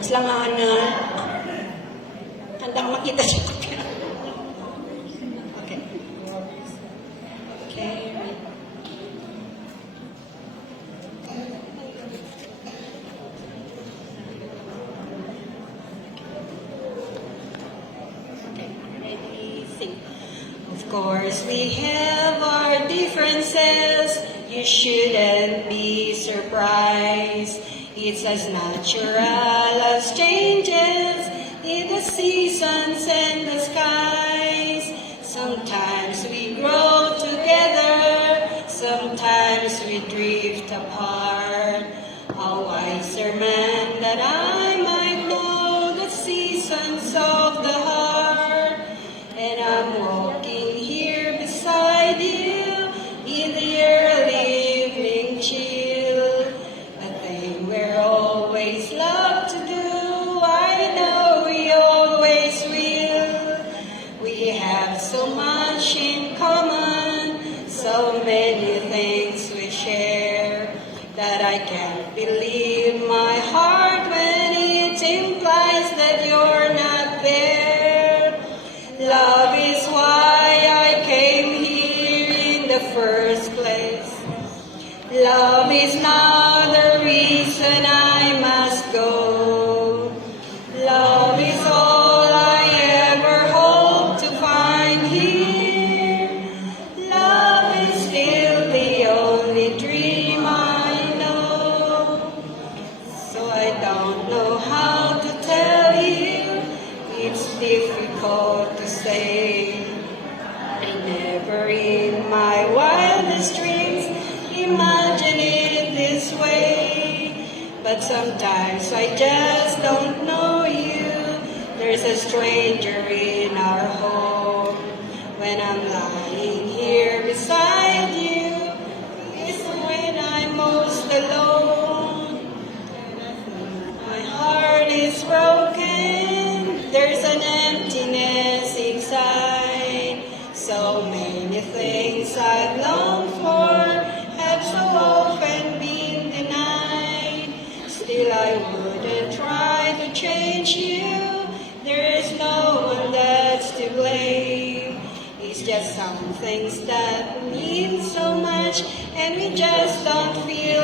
Slangaan na handa ka makita siya. Okay. Okay. Okay, ready, sing. Of course, we have our differences. You shouldn't be surprised. It's as natural as changes in the seasons and the skies. Sometimes we grow together, sometimes we drift apart. A wiser man that I might know the seasons of the heart. And I'm walking here beside you in the early evening chill. A thing we're always love to do, I know we always will. We have so much in common, so many things we share, that I can't believe my heart when it implies that you're not there. Love is why I came here in the first place. Love is not the reason I must go. Love is all I ever hope to find here. Love is still the only dream I know. So I don't know how to tell you, it's difficult to say. I never in my wildest dreams imagine it this way. But sometimes I just don't know you. There's a stranger in our home. When I'm lying here beside you, it's when I'm most alone. My heart is broken, there's an emptiness inside. So many things I've longed for have so often been denied. Still I wouldn't try to change you, there is no one that's to blame. It's just some things that mean so much and we just don't feel